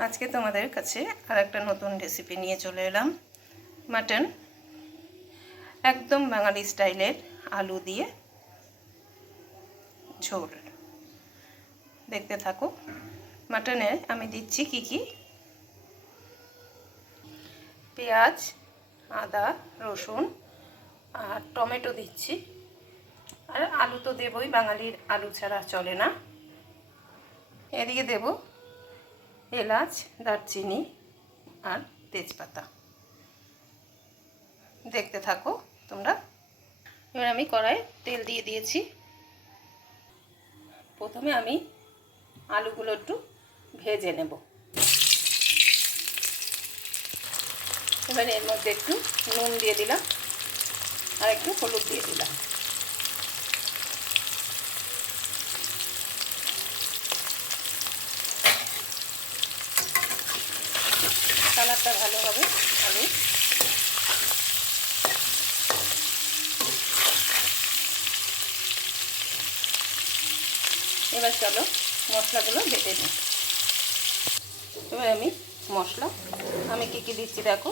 আজকে তোমাদের কাছে আর একটা নতুন রেসিপি নিয়ে চলে এলাম। মাটন, একদম বাঙালি স্টাইলের আলু দিয়ে ঝোল। দেখতে থাকো। মাটনে আমি দিচ্ছি কি পেঁয়াজ, আদা, রসুন আর টমেটো দিচ্ছি। আর আলু তো দেবই, বাঙালির আলু ছাড়া চলে না। এদিকে দেব এলাচ, দারচিনি আর তেজপাতা। দেখতে থাকো তোমরা। এবার আমি কড়াইয়ে তেল দিয়ে দিয়েছি। প্রথমে আমি আলুগুলো একটু ভেজে নেব। এবার এর মধ্যে একটু নুন দিয়ে দিলাম আর একটু হলুদ দিয়ে দিলাম। কালারটা ভালো হবে আলু। এবার চলো মশলাগুলো বেটে নিই। এবার আমি মশলা কি দিচ্ছি দেখো।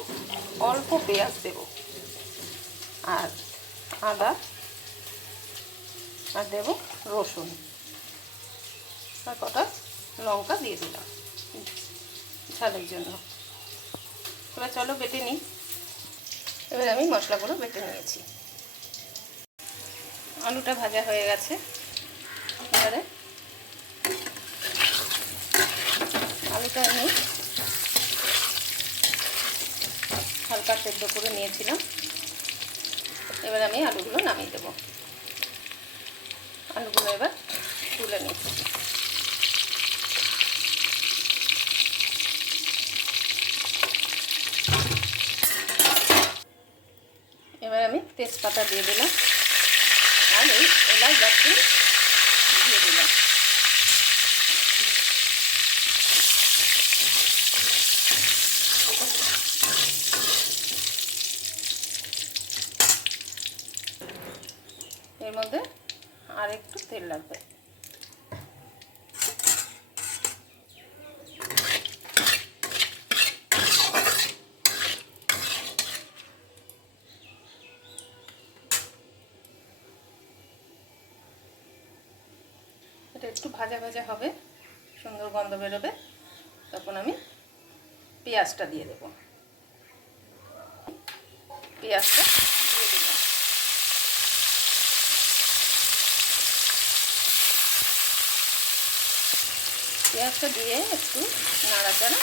অল্প পেঁয়াজ দেব আর আদা আর দেব রসুন আর কটা লঙ্কা দিয়ে দিলাম ঝালের জন্য। এবার চলো বেটে নিই। এবার আমি মশলাগুলো বেটে নিয়েছি। আলুটা ভাজা হয়ে গেছে। এবারে আলুটা আমি হালকা সেদ্ধ করে নিয়েছিলাম। এবার আমি আলুগুলো নামিয়ে দেবো। আলুগুলো এবার তুলে নিচ্ছি। এবার আমি তেজপাতা দিয়ে দিলাম আর এই এলাচ দারচিনি দিয়ে দিলাম। এর মধ্যে আর একটু তেল লাগবে। এটা একটু ভাজা ভাজা হবে, সুন্দর গন্ধ বেরোবে, তখন আমি পেঁয়াজটা দিয়ে দেব। পেঁয়াজটা দিয়ে দিলাম। পেঁয়াজটা দিয়ে একটু নাড়াচাড়া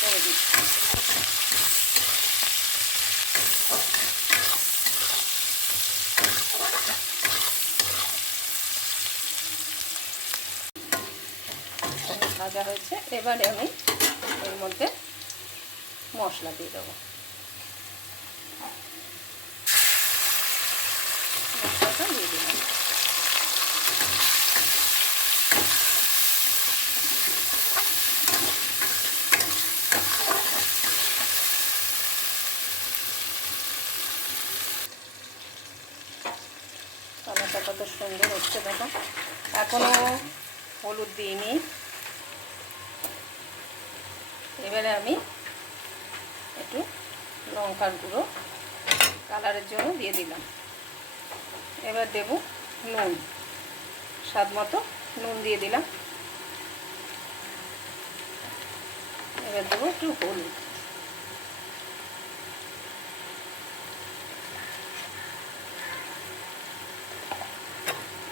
করে দিচ্ছি। ভাজা হয়েছে। এবারে আমি এর মধ্যে মশলা দিয়ে দেবো। মশলাটা দিয়ে দিলাম। কালারটা কত সুন্দর হচ্ছে দেখো। এখনো হলুদ দিইনি। এবারে আমি একটু লঙ্কার গুঁড়ো কালারের জন্য দিয়ে দিলাম। এবার দেব নুন, স্বাদ মতো নুন দিয়ে দিলাম। এবার দেবো একটু হলুদ।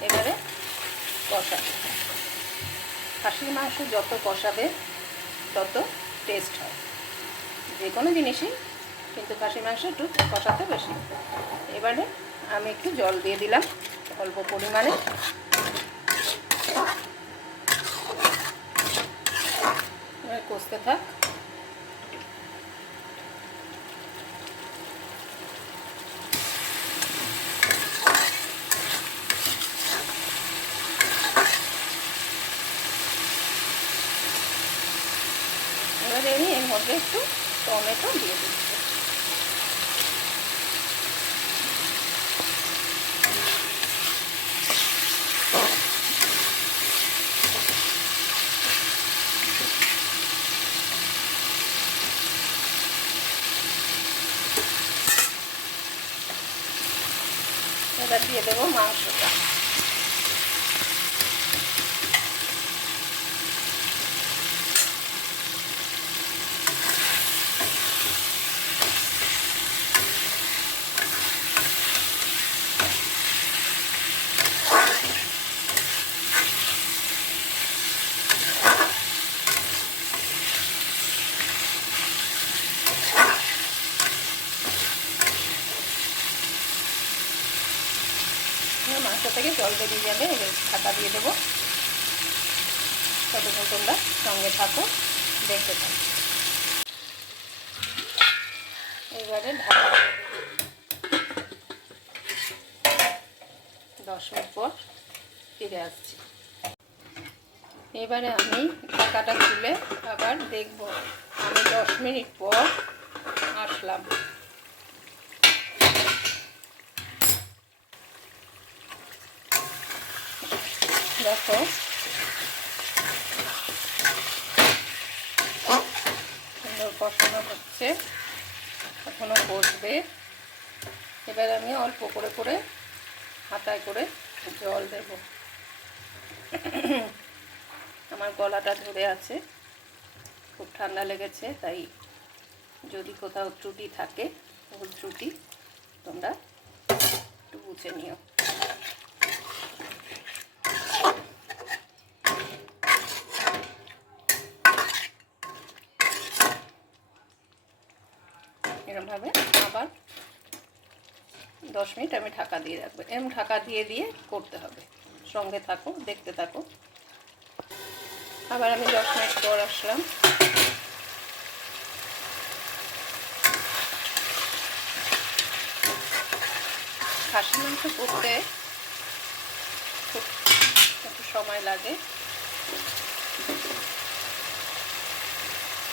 এবারে কষাবো। খাসির মাংস যত কষাবে তত টেস্ট হয় যে কোনো জিনিসই, কিন্তু খাসির মাংস একটু কষাতে বেশি। এবারে আমি একটু জল দিয়ে দিলাম অল্প পরিমাণে। কষতে থাক। এবারে আমি এর মধ্যে একটু টমেটো দিয়ে দিচ্ছি। এবার দিয়ে দেবো মাংসটা। মাংস থেকে জল বেরিয়ে যাবে, এবার ঢাকা দিয়ে দেবো। ততক্ষণ তোমরা সঙ্গে থাকো, দেখতে থাকো। এবারে ঢাকা 10 মিনিট পর ফিরে আসছি। এবারে আমি ঢাকাটা খুলে আবার দেখব। আমি 10 মিনিট পর আসলাম। দেখো সুন্দর কষানো হচ্ছে, এখনো কষবে। এবার আমি অল্প করে করে হাতায় করে জল দেব। আমার গলাটা ধরে আছে, খুব ঠান্ডা লেগেছে, তাই যদি কোথাও ত্রুটি থাকে, ভুল ত্রুটি তোমরা একটু বুঝে নিও। এরকমভাবে আবার 10 মিনিট আমি ঢাকা দিয়ে রাখবো। এরকম ঢাকা দিয়ে দিয়ে করতে হবে। সঙ্গে থাকো, দেখতে থাকো। আবার আমি 10 মিনিট পর আসলাম। খাসি মাংস করতে খুব একটু সময় লাগে।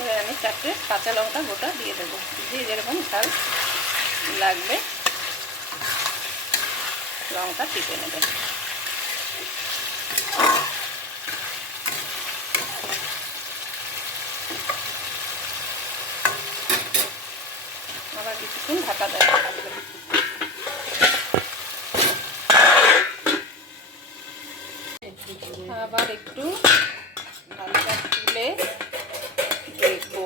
এবার আমি 4টে কাঁচা লঙ্কা গোটা দিয়ে দেবো। দিয়ে যেরকম ঝাল লাগবে লঙ্কা টিপে নেবেন। আবার কিছুক্ষণ ঢাকা দেওয়া থাকবে। আবার একটু হালকা তুলে দেখবো।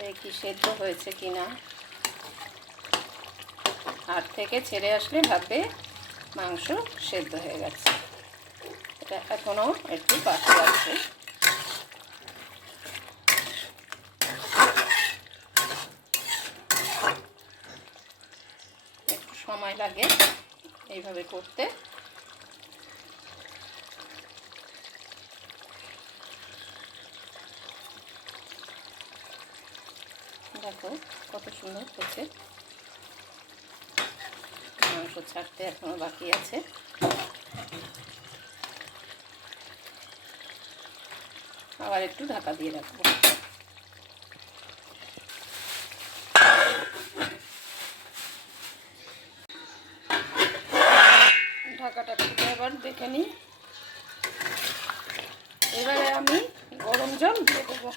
দেখি সেদ্ধ হয়েছে কিনা। হাত থেকে ছেড়ে আসলে ভাববে মাংস সেদ্ধ হয়ে গেছে। এটা এখনো একটু বাকি আছে। একটু সময় লাগে এইভাবে করতে। দেখো কত সুন্দর হচ্ছে। মাংস ছাড়তে এখনো বাকি আছে। আবার একটু ঢাকা দিয়ে রাখবো। ঢাকাটা খুলে আবার দেখে নিই। এবারে আমি গরম জল দিয়ে দেবো।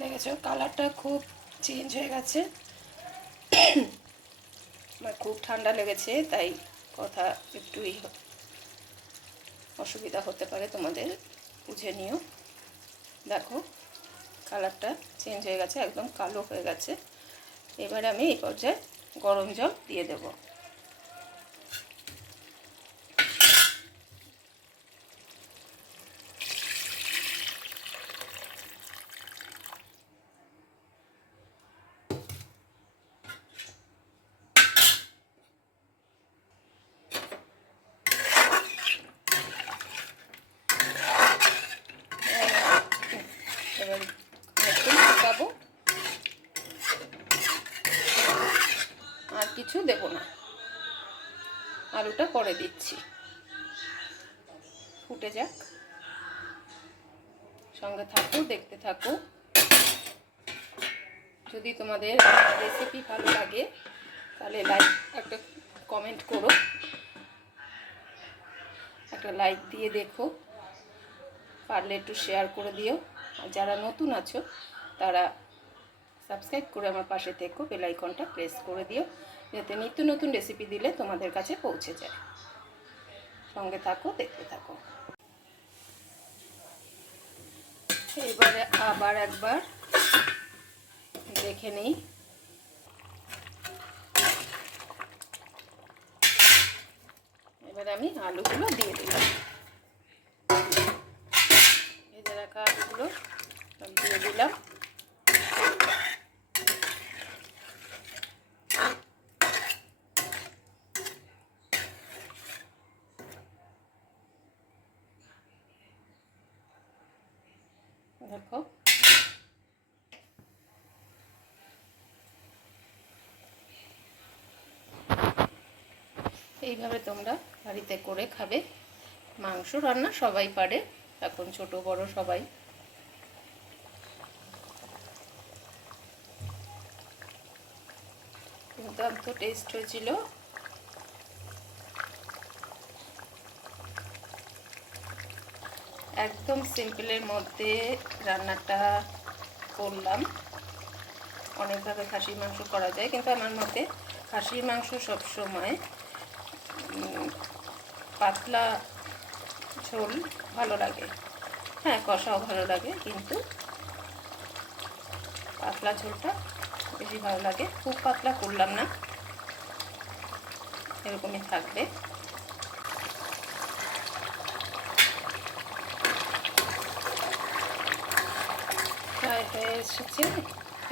দেখেছো কালারটা খুব চেঞ্জ হয়ে গেছে। আমার খুব ঠান্ডা লেগেছে, তাই কথা একটু অসুবিধা হতে পারে, তোমাদের বুঝে নিও। দেখো কালারটা চেঞ্জ হয়ে গেছে, একদম কালো হয়ে গেছে। এবারে আমি এই পর্যায়ে গরম জল দিয়ে দেব। এবার একটু ঢাকাবো, আর কিছু দেব না। আলুটা পরে দিচ্ছি, ফুটে যাক। সঙ্গে থাকো, দেখতে থাকো। যদি তোমাদের রেসিপি ভালো লাগে তাহলে লাইক একটা কমেন্ট করো। একটা লাইক দিয়ে দেখো, পারলে একটু শেয়ার করে দিও। আর যারা নতুন আছো তারা সাবস্ক্রাইব করে আমার পাশে থেকো, বেল আইকনটা প্রেস করে দিও, যাতে নিত্য নতুন রেসিপি দিলে তোমাদের কাছে পৌঁছে যায়। সঙ্গে থাকো, দেখতে থাকো। এবারে আবার একবার দেখে নিই। এবারে আমি আলুগুলো দিয়ে দিলাম, ভেজে রাখা আলুগুলো দিয়ে দিলাম। দেখো এইভাবে তোমরা বাড়িতে করে খাবে। মাংস রান্না সবাই পারে, এখন ছোট বড় সবাই। দুর্দান্ত টেস্ট হয়েছিল। একদম সিম্পলের মধ্যে রান্নাটা করলাম। অনেকভাবে খাসির মাংস করা যায়, কিন্তু আমার মতে খাসির মাংস সবসময় পাতলা ঝোল ভালো লাগে। হ্যাঁ, কষাও ভালো লাগে, কিন্তু পাতলা ঝোলটা বেশি ভালো লাগে। খুব পাতলা করলাম না, এরকমই থাকবে। ফ্রাই হয়ে এসেছে,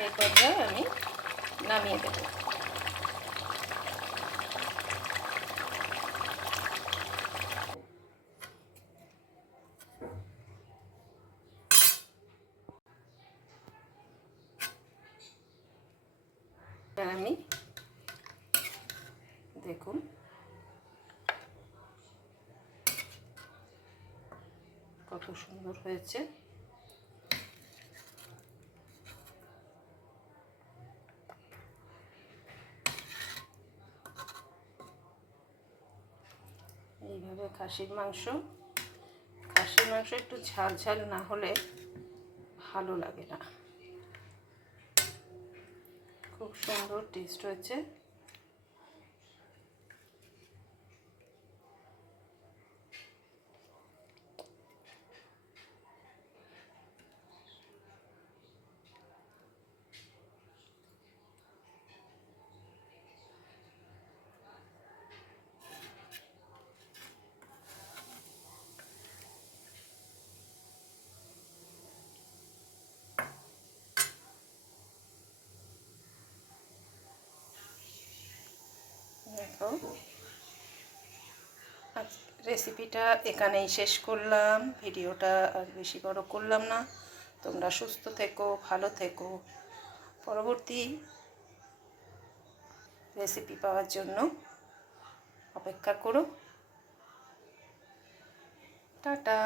এই পর্যায়ে আমি নামিয়ে দেবো। আমি দেখুন কত সুন্দর হয়েছে। এইভাবে খাসির মাংস একটু ঝাল ঝাল না হলে ভালো লাগে না। খুব সুন্দর টেস্ট হয়েছে। দেখো, আজ রেসিপিটা এখানেই শেষ করলাম। ভিডিওটা আর বেশি বড় করলাম না। তোমরা সুস্থ থেকো, ভালো থেকো। পরবর্তী রেসিপি পাওয়ার জন্য অপেক্ষা করো। টাটা।